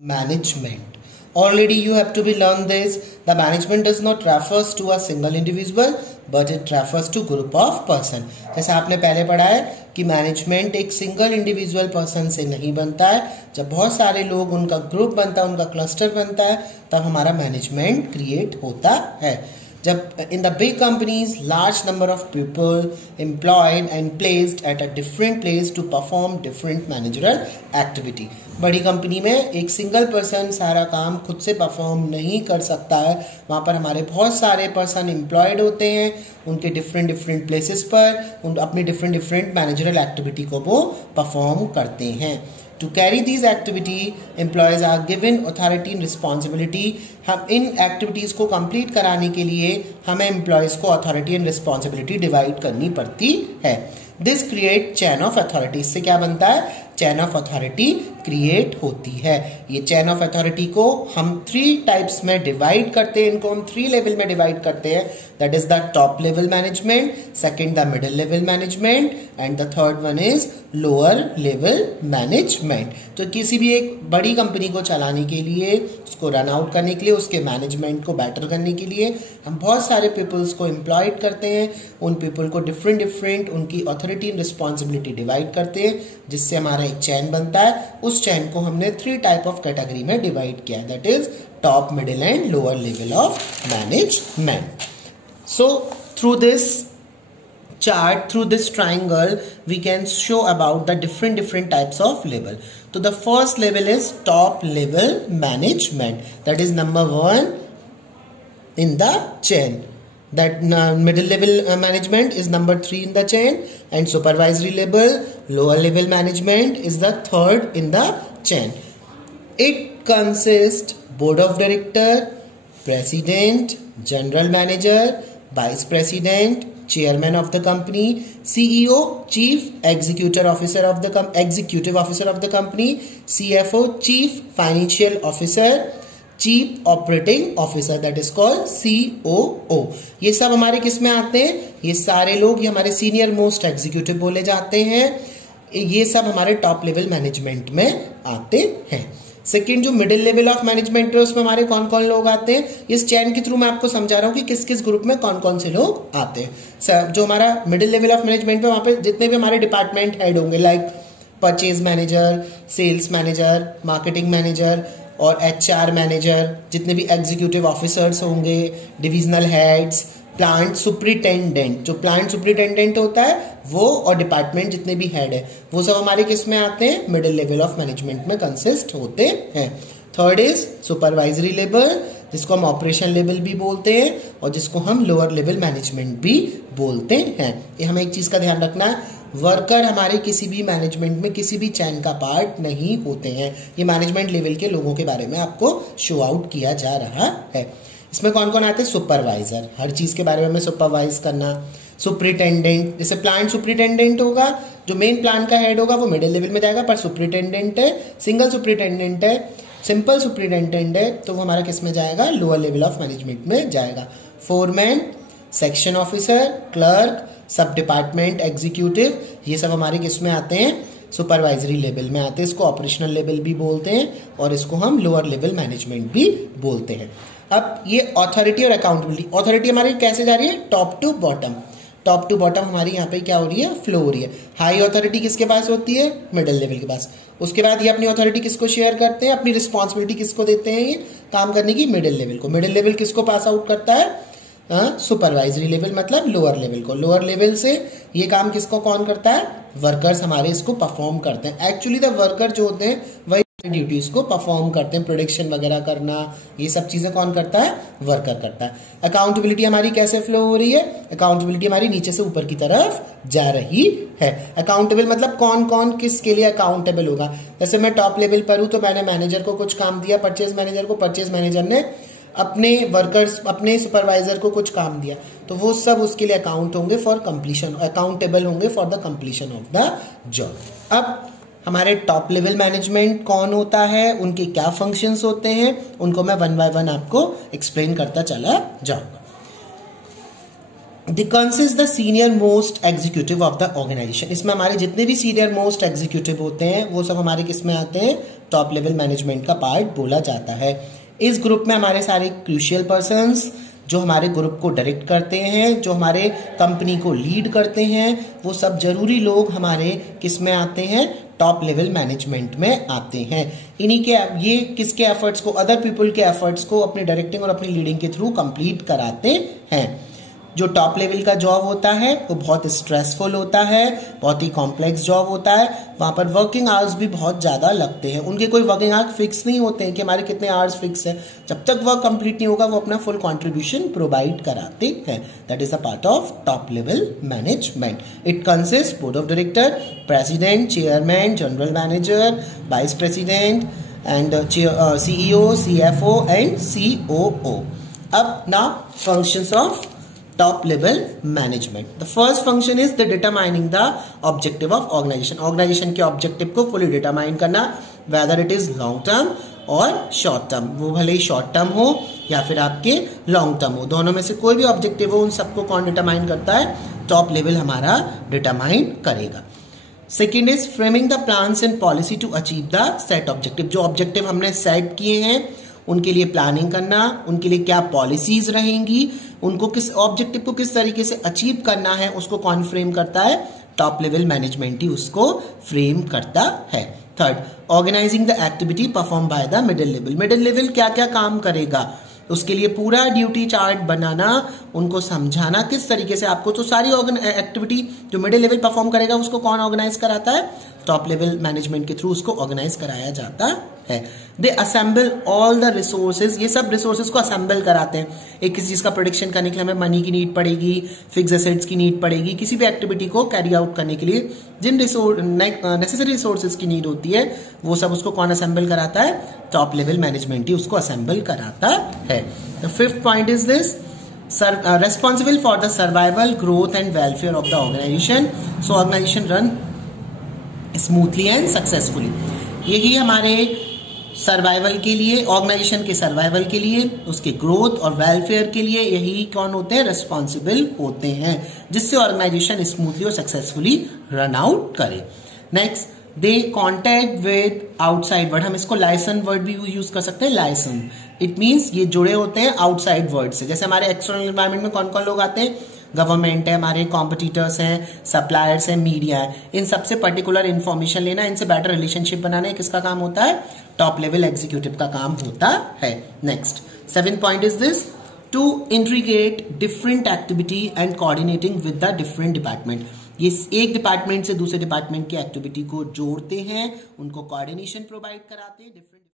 Management. Already you have to be learn this. The management does not refers to a single individual, but it refers to group of person. जैसे आपने पहले पढ़ा है कि management एक single individual person से नहीं बनता है. जब बहुत सारे लोग उनका ग्रुप बनता है, उनका क्लस्टर बनता है, तब हमारा मैनेजमेंट क्रिएट होता है. जब in the big companies large number of people employed and placed at a different place to perform different managerial activity. बड़ी कंपनी में एक सिंगल पर्सन सारा काम खुद से परफॉर्म नहीं कर सकता है. वहाँ पर हमारे बहुत सारे पर्सन एम्प्लॉयड होते हैं, उनके डिफरेंट प्लेसेस पर उन अपनी डिफरेंट मैनेजरल एक्टिविटी को वो परफॉर्म करते हैं. To carry these activity, employees are given authority and responsibility. हम इन एक्टिविटीज़ को कंप्लीट कराने के लिए हमें एम्प्लॉयज़ को अथॉरिटी एंड रिस्पॉन्सिबिलिटी डिवाइड करनी पड़ती है. This create chain of authority. इससे क्या बनता है? चेन ऑफ अथॉरिटी क्रिएट होती है. ये चेन ऑफ अथॉरिटी को हम 3 टाइप्स में डिवाइड करते हैं. इनको हम 3 लेवल में डिवाइड करते हैं. That is the top level management, second the middle level management and the third one is lower level management. तो किसी भी एक बड़ी कंपनी को चलाने के लिए, उसको रन आउट करने के लिए, उसके मैनेजमेंट को बेटर करने के लिए हम बहुत सारे पीपल्स को एम्प्लॉयड करते हैं. उन पीपल को डिफरेंट उनकी अथॉरिटी एंड रिस्पॉन्सिबिलिटी डिवाइड करते हैं, जिससे हमारा एक चैन बनता है. उस चैन को हमने 3 टाइप ऑफ कैटेगरी में डिवाइड किया है. That is top, middle and lower level of management. So through this chart, through this triangle, we can show about the different types of level. So the first level is top level management. That is number 1 in the chain. That middle level management is number 3 in the chain, and supervisory level, lower level management is the 3rd in the chain. It consists board of director, president, general manager, vice president, chairman of the company, CEO, chief executive officer of the company, CFO, chief financial officer, chief operating officer, that is called COO. ये सब हमारे किस में आते हैं? ये सारे लोग ये हमारे सीनियर मोस्ट एग्जीक्यूटिव बोले जाते हैं. ये सब हमारे टॉप लेवल मैनेजमेंट में आते हैं. सेकेंड जो मिडिल लेवल ऑफ मैनेजमेंट है, उसमें हमारे कौन कौन लोग आते हैं. इस चैन के थ्रू मैं आपको समझा रहा हूँ कि किस किस ग्रुप में कौन कौन से लोग आते हैं. जो हमारा मिडिल लेवल ऑफ मैनेजमेंट पे, वहाँ पे जितने भी हमारे डिपार्टमेंट हेड होंगे, like purchase manager, sales manager, marketing manager और HR मैनेजर, जितने भी एग्जीक्यूटिव ऑफिसर्स होंगे, डिविजनल हेड्स, प्लांट सुपरिटेंडेंट, जो प्लांट सुपरिटेंडेंट होता है वो, और डिपार्टमेंट जितने भी हेड है, वो सब हमारे किस में आते हैं? मिडिल लेवल ऑफ मैनेजमेंट में कंसिस्ट होते हैं. थर्ड इज सुपरवाइजरी लेवल, जिसको हम ऑपरेशन लेवल भी बोलते हैं और जिसको हम लोअर लेवल मैनेजमेंट भी बोलते हैं. ये हमें एक चीज का ध्यान रखना है, वर्कर हमारे किसी भी मैनेजमेंट में किसी भी चैन का पार्ट नहीं होते हैं. ये मैनेजमेंट लेवल के लोगों के बारे में आपको शो आउट किया जा रहा है. इसमें कौन कौन आते हैं? सुपरवाइजर, हर चीज के बारे में हमें सुपरवाइज करना. सुपरिटेंडेंट, जैसे प्लांट सुपरिटेंडेंट होगा, जो मेन प्लांट का हेड होगा वो मिडिल लेवल में जाएगा, पर सुपरिटेंडेंट है, सिंगल सुपरिटेंडेंट है, सिंपल सुपरिटेंडेंट है, तो वो हमारा किस में जाएगा? लोअर लेवल ऑफ मैनेजमेंट में जाएगा. फोरमैन, सेक्शन ऑफिसर, क्लर्क, सब डिपार्टमेंट एग्जीक्यूटिव, ये सब हमारे किस में आते हैं? सुपरवाइजरी लेवल में आते हैं. इसको ऑपरेशनल लेवल भी बोलते हैं और इसको हम लोअर लेवल मैनेजमेंट भी बोलते हैं. अब ये अथॉरिटी और अकाउंटेबिलिटी. अथॉरिटी हमारी कैसे जा रही है? Top to bottom. Top to bottom हमारी यहाँ पे क्या हो रही है? फ्लो हो रही है. हाई अथॉरिटी किसके पास होती है? मिडिल लेवल के पास. उसके बाद ये अपनी अथॉरिटी किसको शेयर करते हैं? अपनी रिस्पॉन्सिबिलिटी किसको देते हैं? ये काम करने की मिडिल लेवल को. मिडिल लेवल किसको पास आउट करता है? सुपरवाइजरी लेवल, मतलब लोअर लेवल को. लोअर लेवल से ये काम किसको कौन करता है? वर्कर्स हमारे इसको परफॉर्म करते हैं. एक्चुअली द वर्कर जो होते हैं वही ड्यूटीज को परफॉर्म करते हैं. प्रोडक्शन वगैरह करना, ये सब चीजें कौन करता है? वर्कर करता है. अकाउंटेबिलिटी हमारी कैसे फ्लो हो रही है? अकाउंटेबिलिटी हमारी नीचे से ऊपर की तरफ जा रही है. अकाउंटेबल मतलब कौन कौन किसके लिए अकाउंटेबल होगा. जैसे मैं टॉप लेवल पर हूं तो मैंने मैनेजर को कुछ काम दिया, परचेज मैनेजर को, परचेज मैनेजर ने अपने वर्कर्स, अपने सुपरवाइजर को कुछ काम दिया, तो वो सब उसके लिए अकाउंट होंगे फॉर कंप्लीशन, अकाउंटेबल होंगे for the completion of the job. अब हमारे टॉप लेवल मैनेजमेंट कौन होता है, उनके क्या फंक्शंस होते हैं, उनको मैं 1 बाय 1 आपको एक्सप्लेन करता चला जाऊंगा. Consist the senior most executive of the organisation. इसमें हमारे जितने भी सीनियर मोस्ट एग्जीक्यूटिव होते हैं वो सब हमारे किस में आते हैं? टॉप लेवल मैनेजमेंट का पार्ट बोला जाता है। इस ग्रुप में हमारे सारे क्रूशियल पर्सन्स जो हमारे ग्रुप को डायरेक्ट करते हैं, जो हमारे कंपनी को लीड करते हैं, वो सब जरूरी लोग हमारे किस में आते हैं, टॉप लेवल मैनेजमेंट में आते हैं। इन्हीं के ये किसके एफर्ट्स को, अदर पीपल के एफर्ट्स को अपने डायरेक्टिंग और अपनी लीडिंग के थ्रू कंप्लीट कराते हैं। जो टॉप लेवल का जॉब होता है वो बहुत स्ट्रेसफुल होता है, बहुत ही कॉम्प्लेक्स जॉब होता है। वहां पर वर्किंग आवर्स भी बहुत ज्यादा लगते हैं। उनके कोई वर्किंग आवर्स फिक्स नहीं होते हैं कि हमारे कितने आवर्स फिक्स है। जब तक वर्क कंप्लीट नहीं होगा वो अपना फुल कंट्रीब्यूशन प्रोवाइड कराते हैं। That is a part of top level management. It consist board of director, president, chairman, general manager, vice president and CEO, CFO and COO. Up now functions of top level management. The first function is the determining the objective of organization. Organization के objective को fully determine करना, whether it is long term और short term. वो भले ही short term हो या फिर आपके long term हो, दोनों में से कोई भी objective हो, उन सबको कौन determine करता है, top level हमारा determine करेगा। Second is framing the plans and policy to achieve the set objective. जो ऑब्जेक्टिव हमने सेट किए हैं उनके लिए प्लानिंग करना, उनके लिए क्या पॉलिसीज रहेंगी, उनको किस ऑब्जेक्टिव को किस तरीके से अचीव करना है, उसको कौन फ्रेम करता है, टॉप लेवल मैनेजमेंट ही उसको फ्रेम करता है। Third, organising the activity perform by the middle level. Middle level क्या क्या काम करेगा उसके लिए पूरा ड्यूटी चार्ट बनाना, उनको समझाना किस तरीके से आपको, तो सारी एक्टिविटी जो मिडिल लेवल परफॉर्म करेगा उसको कौन ऑर्गेनाइज कराता है, टॉप लेवल मैनेजमेंट के थ्रू उसको ऑर्गेनाइज कराया जाता है। दे असेंबल ऑल द रिसोर्सेज, ये सब रिसोर्सेज को असेंबल कराते हैं। एक किसी चीज का प्रोडिक्शन करने के लिए हमें मनी की नीड पड़ेगी, फिक्स एसेट्स की नीड पड़ेगी, किसी भी एक्टिविटी को कैरी आउट करने के लिए जिन नेसेसरी रिसोर्सेज की नीड होती है वो सब उसको कौन असेंबल कराता है, टॉप लेवल मैनेजमेंट ही उसको असेंबल कराता है। The fifth point is this, responsible for the survival, growth and welfare of the organization. So organization run smoothly and successfully. यही हमारे सर्वाइवल के लिए, ऑर्गेनाइजेशन के सर्वाइवल के लिए, उसके ग्रोथ और वेलफेयर के लिए यही कौन होते हैं, रिस्पॉन्सिबल होते हैं, जिससे ऑर्गेनाइजेशन स्मूथली और सक्सेसफुली रन आउट करे। Next, they contact with outside word. हम इसको लाइसन वर्ड भी यूज कर सकते हैं, लाइसन। इट मीन्स ये जुड़े होते हैं आउटसाइड वर्ड से। जैसे हमारे एक्सटर्नल एनवायरमेंट में कौन कौन लोग आते हैं, गवर्नमेंट है, हमारे कॉम्पिटिटर्स हैं, सप्लायर्स हैं, मीडिया है। इन सबसे पर्टिकुलर इन्फॉर्मेशन लेना, इनसे बेटर रिलेशनशिप बनाना किसका काम होता है, टॉप लेवल एग्जीक्यूटिव का काम होता है। Next, 7th point is this, to integrate different activity and coordinating with the different department. ये एक डिपार्टमेंट से दूसरे डिपार्टमेंट की एक्टिविटी को जोड़ते हैं, उनको कोऑर्डिनेशन प्रोवाइड कराते हैं।